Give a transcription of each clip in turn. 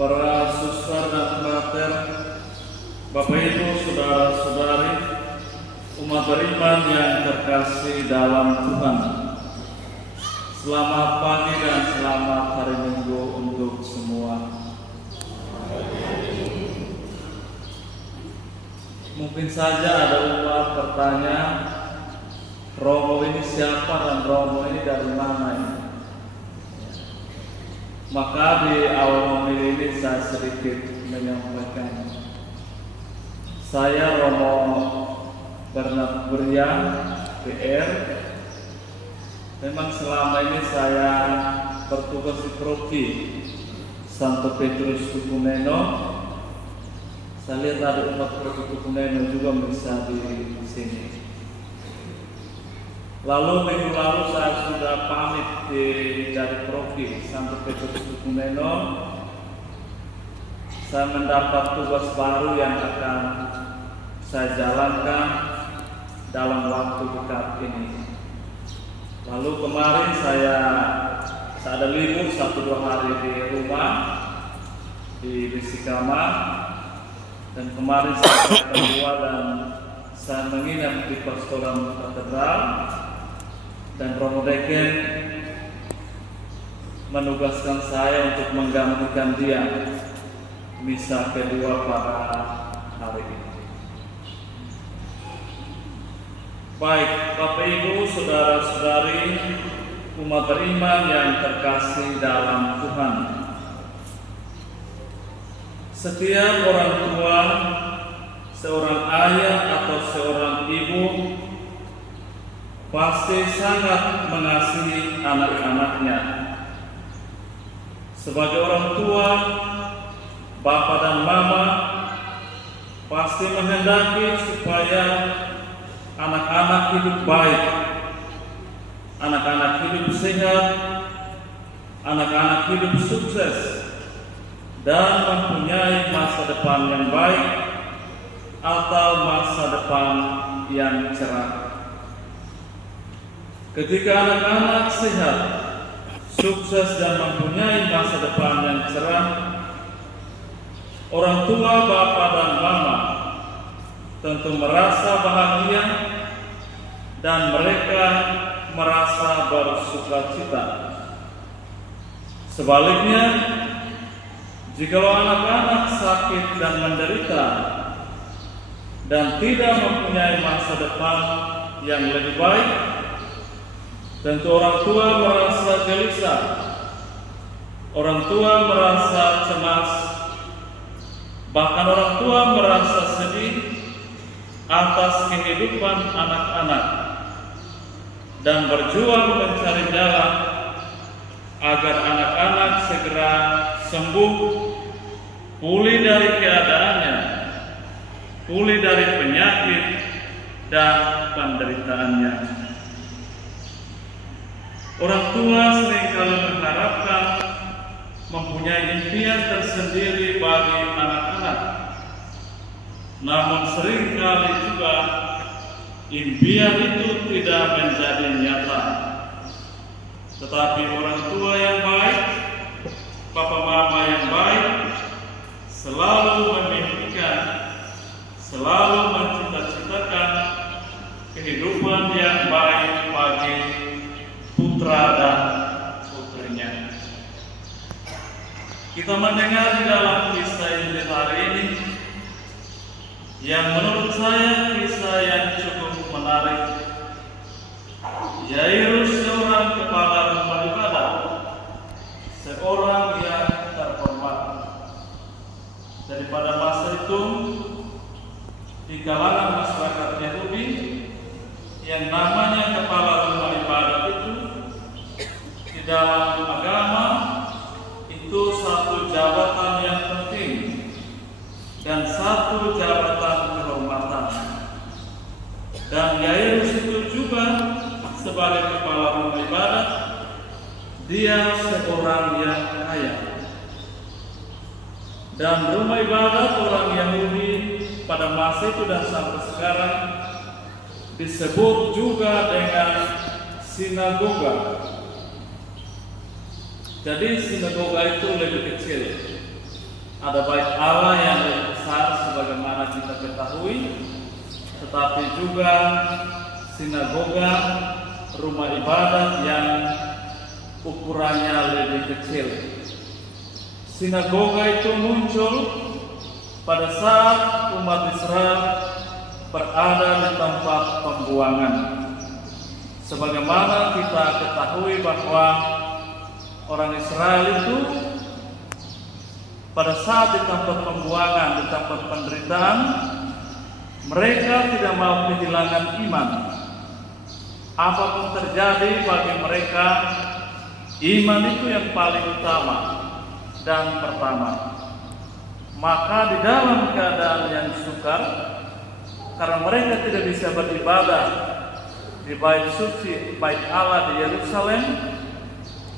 para suster dan frater, Bapak Ibu, saudara-saudari, umat beriman yang terkasih dalam Tuhan. Selamat pagi dan selamat hari Minggu untuk semua. Mungkin saja ada umat bertanya, Romo ini siapa dan Romo ini dari mana ini? Maka di awal homili ini saya sedikit menyampaikan. Saya Romo Bernard Brian, PR. Memang selama ini saya bertugas di Paroki Santo Petrus Tukumeno. Saya lihat ada umat Paroki Tukumeno juga bisa di sini. Lalu minggu lalu saya sudah pamit dari Paroki Santo Petrus Tukumeno. Saya mendapat tugas baru yang akan saya jalankan dalam waktu dekat ini. Lalu kemarin saya ada libur 1-2 hari di rumah di Bisikama, dan kemarin saya keluar dan saya menginap di Pastoral Katedral. Dan Romo Deken menugaskan saya untuk menggantikan dia misa kedua pada hari ini. Baik, Bapak Ibu, saudara-saudari, umat beriman yang terkasih dalam Tuhan. Setiap orang tua, seorang ayah atau seorang ibu pasti sangat mengasihi anak-anaknya. Sebagai orang tua, bapak dan mama pasti menghendaki supaya anak-anak hidup baik, anak-anak hidup sehat, anak-anak hidup sukses, dan mempunyai masa depan yang baik atau masa depan yang cerah. Ketika anak-anak sehat, sukses dan mempunyai masa depan yang cerah, orang tua, bapak dan mama tentu merasa bahagia dan mereka merasa bersukacita. Sebaliknya, jikalau anak-anak sakit dan menderita dan tidak mempunyai masa depan yang lebih baik, tentu orang tua merasa gelisah, orang tua merasa cemas, bahkan orang tua merasa sedih atas kehidupan anak-anak dan berjuang mencari jalan agar anak-anak segera sembuh, pulih dari keadaannya, pulih dari penyakit dan penderitaannya. Orang tua seringkali mengharapkan mempunyai impian tersendiri bagi anak-anak. Namun seringkali juga impian itu tidak menjadi nyata. Tetapi orang tua yang baik, papa mama yang baik, selalu memimpikan, selalu mencita-citakan kehidupan yang baik bagi putra dan putrinya. Kita mendengar di dalam kisah Injil hari ini yang menurut saya kisah yang cukup menarik. Yairus, seorang kepala rumah ibadah, seorang yang terhormat. Daripada masa itu, di kalangan masyarakat Yahudi, yang namanya kepala rumah ibadah itu di dalam agama itu satu jabatan yang penting dan satu jabatan kehormatan. Dan Yairus itu juga sebagai kepala rumah ibadah, dia seorang yang kaya. Dan rumah ibadah orang Yahudi pada masa itu dan sampai sekarang disebut juga dengan sinagoga. Jadi sinagoga itu lebih kecil. Ada bait Allah yang lebih besar sebagaimana kita ketahui, tetapi juga sinagoga, rumah ibadat yang ukurannya lebih kecil. Sinagoga itu muncul pada saat umat Israel berada di tempat pembuangan. Sebagaimana kita ketahui bahwa orang Israel itu pada saat di tempat pembuangan, di tempat penderitaan, mereka tidak mau kehilangan iman. Apapun terjadi bagi mereka, iman itu yang paling utama dan pertama. Maka di dalam keadaan yang sukar, karena mereka tidak bisa beribadah di bait suci, bait Allah di Yerusalem,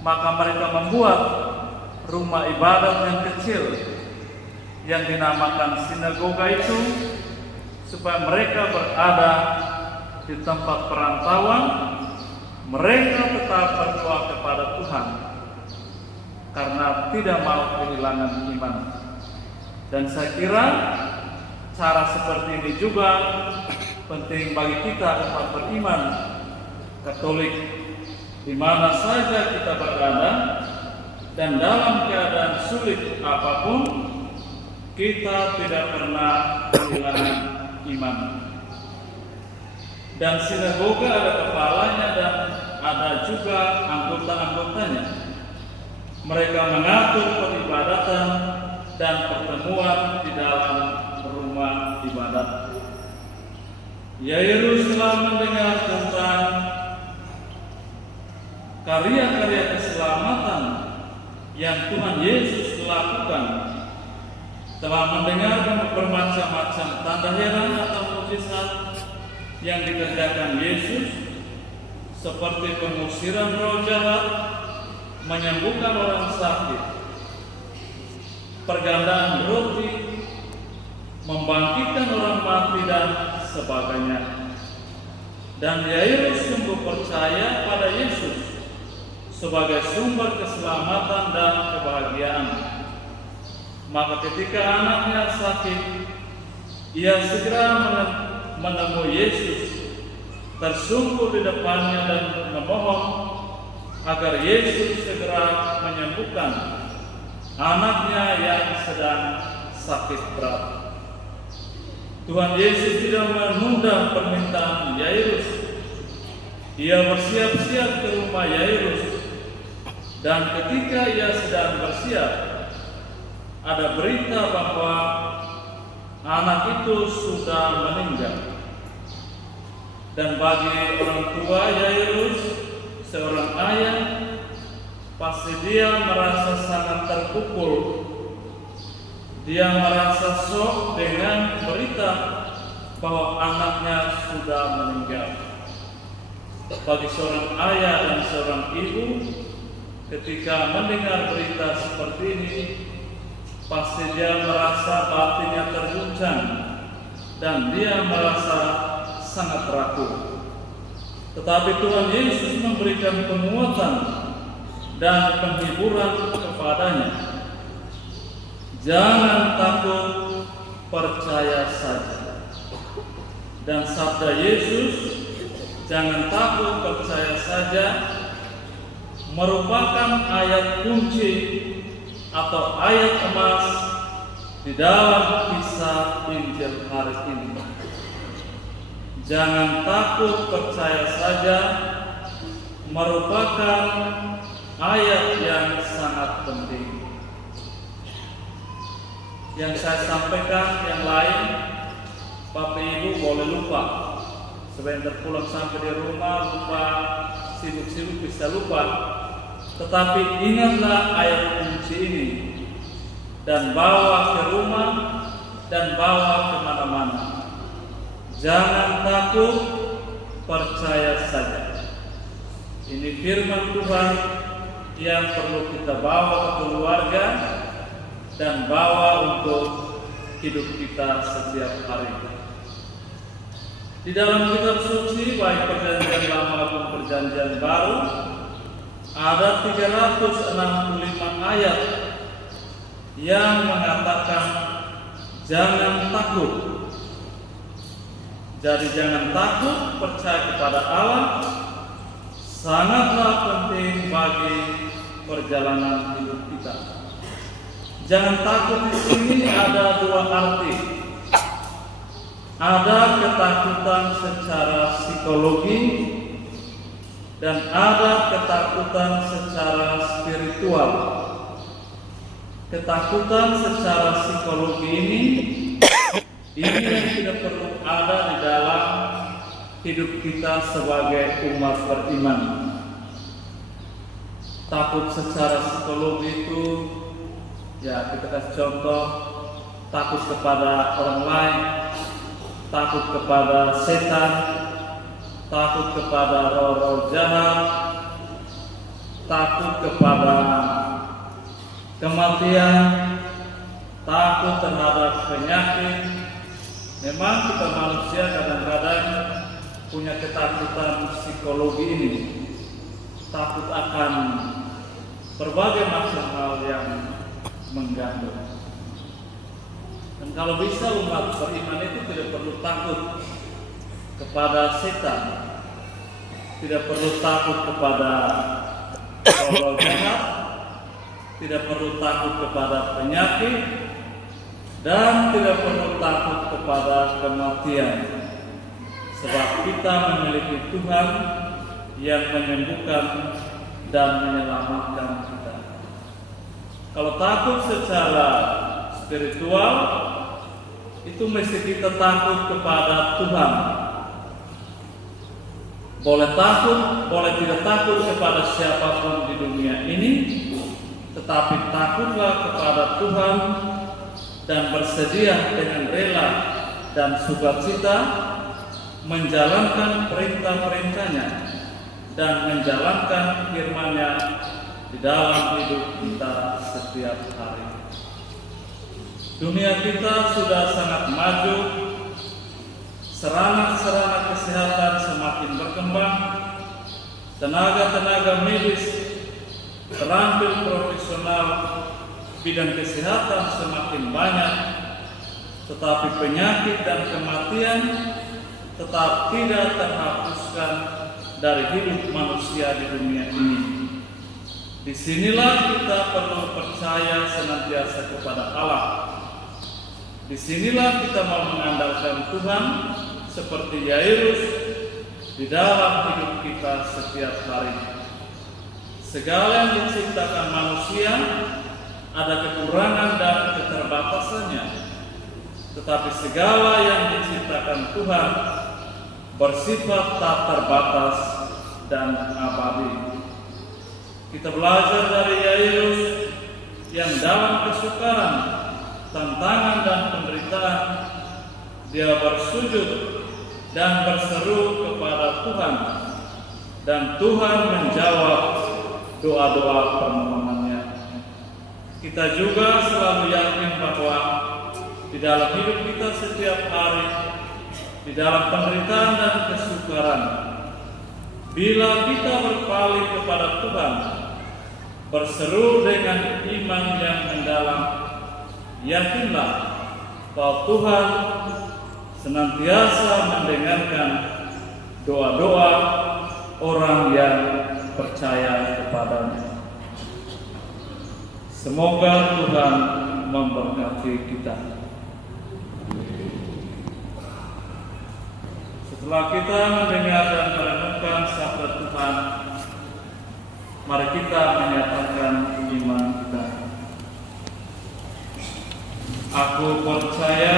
maka mereka membuat rumah ibadat yang kecil yang dinamakan sinagoga itu, supaya mereka berada di tempat perantauan, mereka tetap berdoa kepada Tuhan karena tidak mau kehilangan iman. Dan saya kira cara seperti ini juga penting bagi kita umat beriman Katolik, di mana saja kita berada dan dalam keadaan sulit apapun, kita tidak pernah kehilangan iman. Dan sinagoga ada kepalanya dan ada juga anggota-anggotanya. Mereka mengatur peribadatan dan pertemuan di dalam rumah ibadat. Yairus telah mendengar tentang karya-karya keselamatan yang Tuhan Yesus lakukan, telah mendengar bermacam-macam tanda heran atau mukjizat yang dikerjakan Yesus, seperti pengusiran roh jahat, menyembuhkan orang sakit, pergandaan roti, membangkitkan orang mati, dan sebagainya. Dan Yairus sungguh percaya pada Yesus sebagai sumber keselamatan dan kebahagiaan. Maka ketika anaknya sakit, ia segera menemui Yesus, tersungkur di depannya dan memohon agar Yesus segera menyembuhkan anaknya yang sedang sakit berat. Tuhan Yesus tidak menunda permintaan Yairus. Ia bersiap-siap ke rumah Yairus, dan ketika ia sedang bersiap, ada berita bahwa anak itu sudah meninggal. Dan bagi orang tua Yairus, seorang ayah, pasti dia merasa sangat terpukul. Dia merasa shock dengan berita bahwa anaknya sudah meninggal. Bagi seorang ayah dan seorang ibu, ketika mendengar berita seperti ini, pasti dia merasa batinnya terguncang dan dia merasa sangat rapuh. Tetapi Tuhan Yesus memberikan penguatan dan penghiburan kepadanya. Jangan takut, percaya saja. Dan sabda Yesus, jangan takut, percaya saja, merupakan ayat kunci atau ayat emas di dalam kisah Injil hari ini. Jangan takut, percaya saja merupakan ayat yang sangat penting. Yang saya sampaikan yang lain, Bapak Ibu boleh lupa. Sebentar pulang sampai di rumah, lupa, sibuk-sibuk bisa lupa. Tetapi ingatlah ayat kunci ini, dan bawa ke rumah, dan bawa kemana-mana. Jangan takut, percaya saja. Ini firman Tuhan yang perlu kita bawa ke keluarga dan bawa untuk hidup kita setiap hari. Di dalam kitab suci, baik perjanjian lama maupun perjanjian baru, ada 365 ayat yang mengatakan jangan takut. Jadi jangan takut, percaya kepada Allah sangatlah penting bagi perjalanan hidup kita. Jangan takut di sini ada dua arti. Ada ketakutan secara psikologi dan ada ketakutan secara spiritual. Ketakutan secara psikologi ini yang tidak perlu ada di dalam hidup kita sebagai umat beriman. Takut secara psikologi itu, ya kita kasih contoh, takut kepada orang lain, takut kepada setan, takut kepada roh-roh jahat, takut kepada kematian, takut terhadap penyakit. Memang kita manusia kadang-kadang punya ketakutan psikologi ini, takut akan berbagai macam hal yang mengganggu. Dan kalau bisa umat beriman itu tidak perlu takut kepada setan, tidak perlu takut kepada roh jahat, tidak perlu takut kepada penyakit, dan tidak perlu takut kepada kematian. Sebab kita memiliki Tuhan yang menyembuhkan dan menyelamatkan kita. Kalau takut secara spiritual, itu mesti kita takut kepada Tuhan. Boleh takut, boleh tidak takut kepada siapapun di dunia ini, tetapi takutlah kepada Tuhan dan bersedia dengan rela dan sukacita menjalankan perintah-perintahnya dan menjalankan firman-Nya di dalam hidup kita setiap hari. Dunia kita sudah sangat maju, sarana-sarana kesehatan semakin berkembang, tenaga-tenaga medis terampil profesional bidang kesehatan semakin banyak, tetapi penyakit dan kematian tetap tidak terhapuskan dari hidup manusia di dunia ini. Disinilah kita perlu percaya senantiasa kepada Allah. Disinilah kita mau mengandalkan Tuhan seperti Yairus di dalam hidup kita setiap hari. Segala yang diciptakan manusia ada kekurangan dan keterbatasannya, tetapi segala yang diciptakan Tuhan bersifat tak terbatas dan abadi. Kita belajar dari Yairus yang dalam kesukaran, tantangan dan penderitaan dia bersujud dan berseru kepada Tuhan, dan Tuhan menjawab doa-doa permohonannya. Kita juga selalu yakin bahwa di dalam hidup kita setiap hari, di dalam penderitaan dan kesukaran, bila kita berpaling kepada Tuhan, berseru dengan iman yang mendalam, yakinlah bahwa Tuhan senantiasa mendengarkan doa-doa orang yang percaya kepadanya. Semoga Tuhan memberkati kita. Setelah kita mendengar dan merenungkan sabda Tuhan, mari kita menyatakan iman kita. Aku percaya